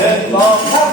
Allah'a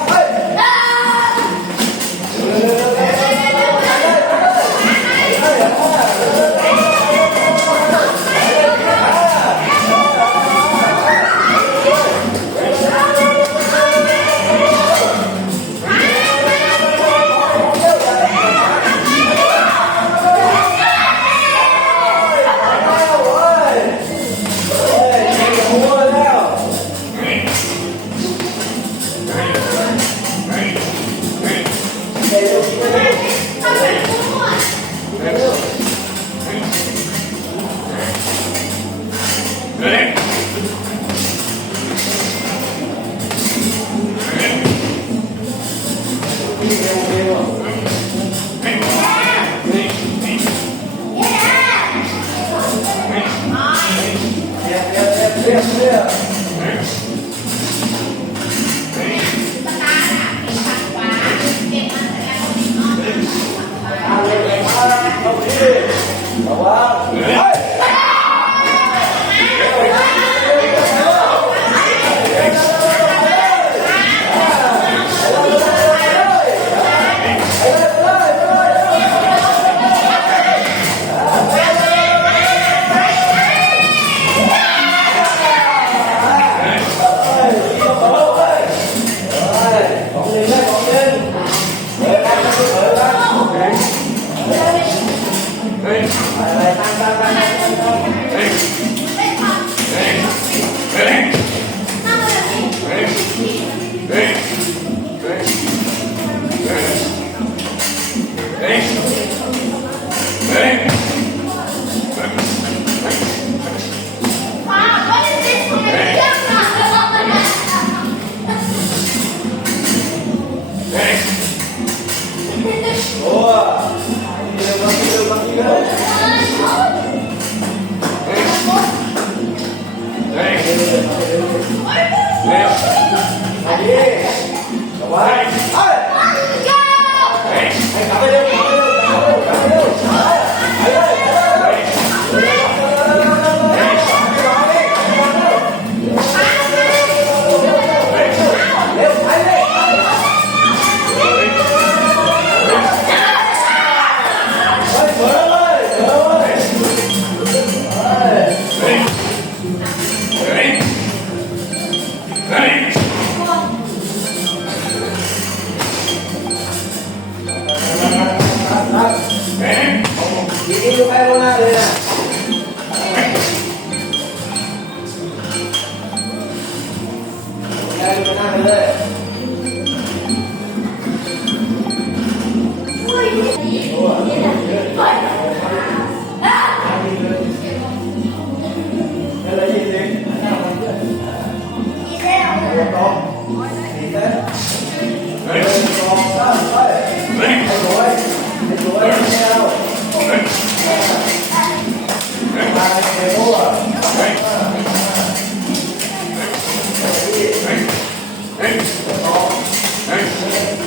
Hey!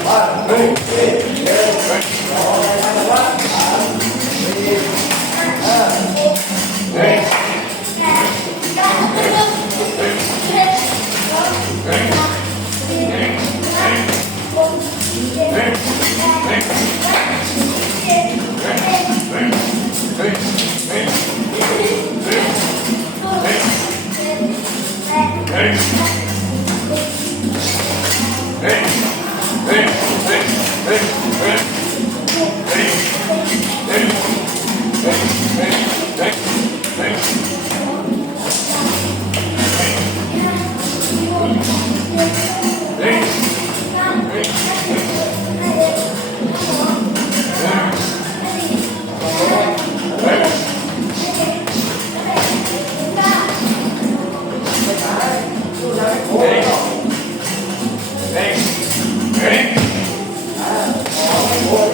Hey! Hey! Hey! Hey, hey, hey, hey.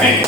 Hey!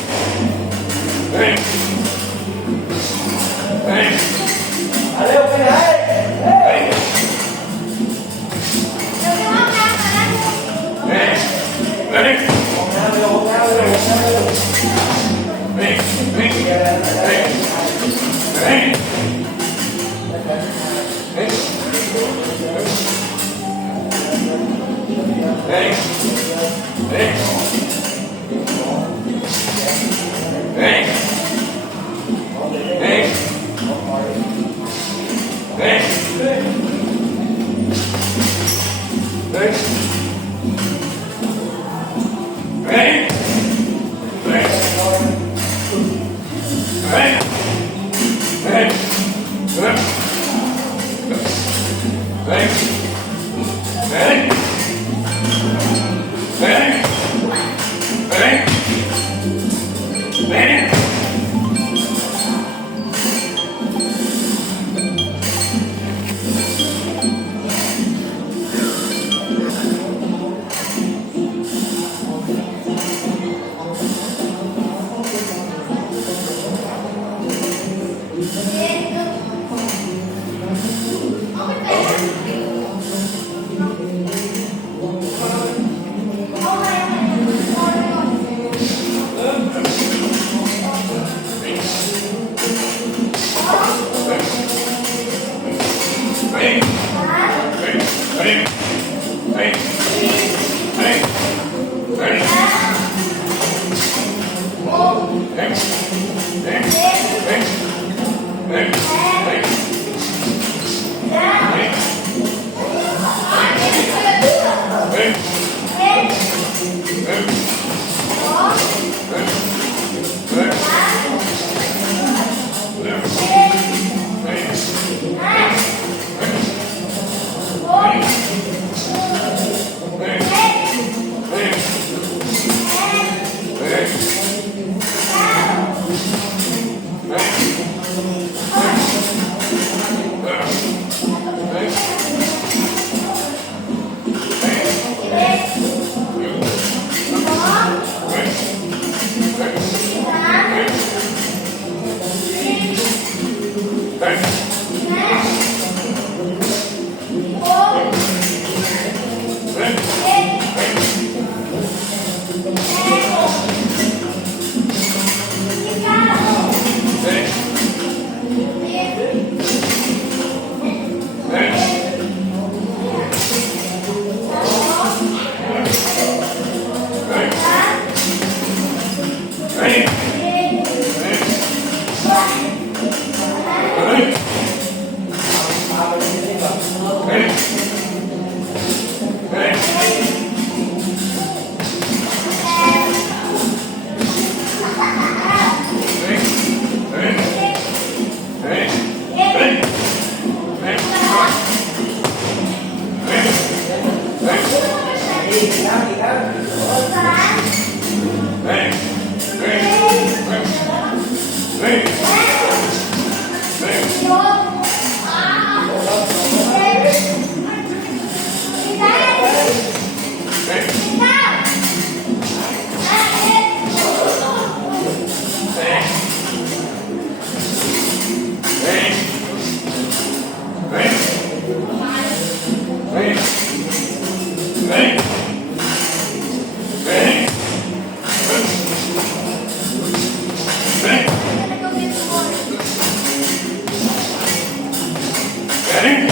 Okay. Okay.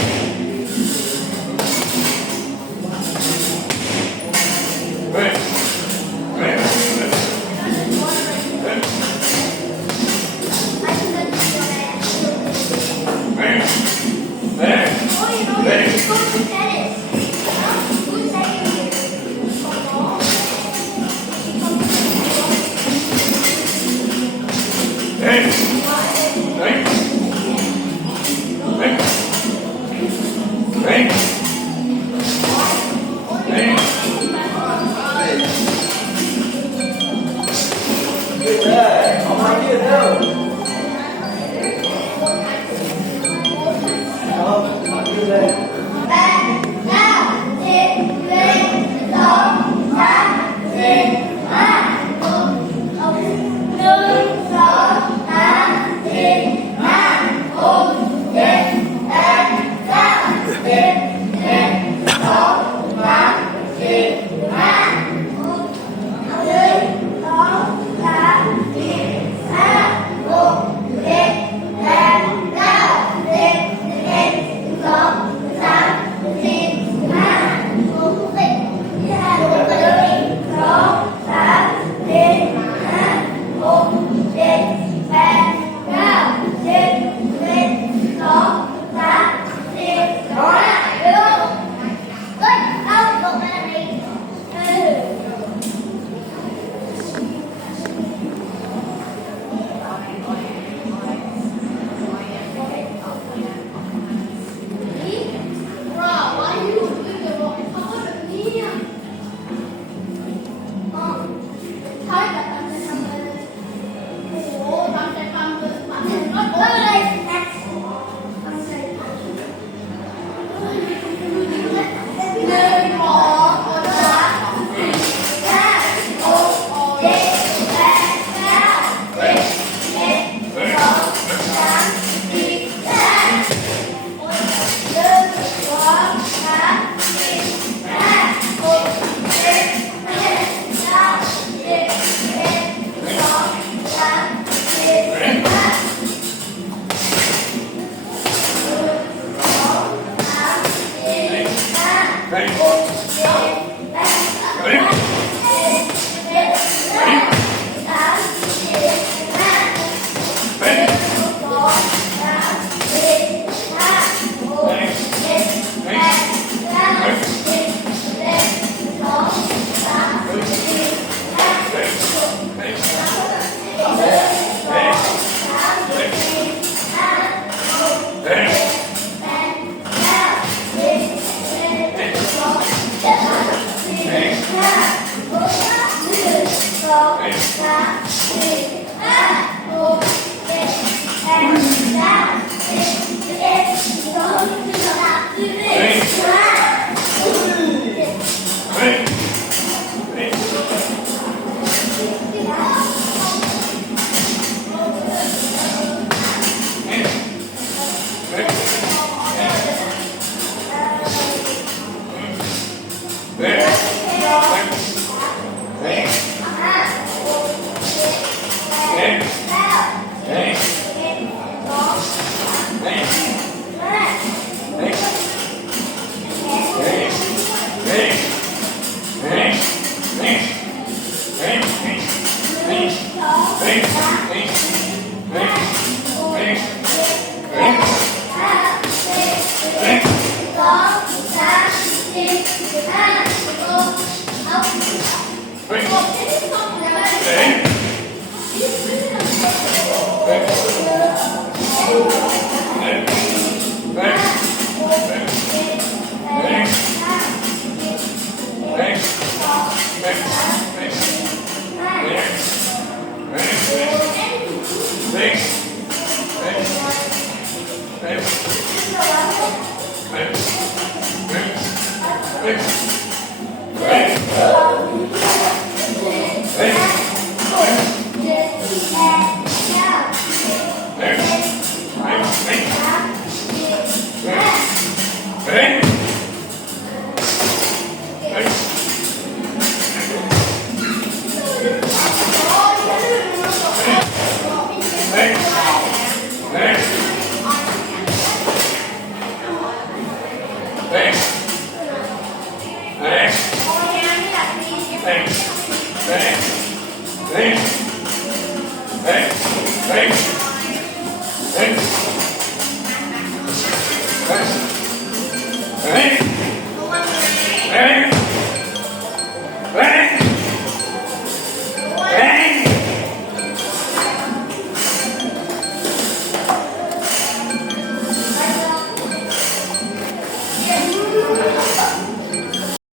Amém. rechts, rechts, rechts, rechts, rechts, rechts, rechts, rechts, rechts, rechts.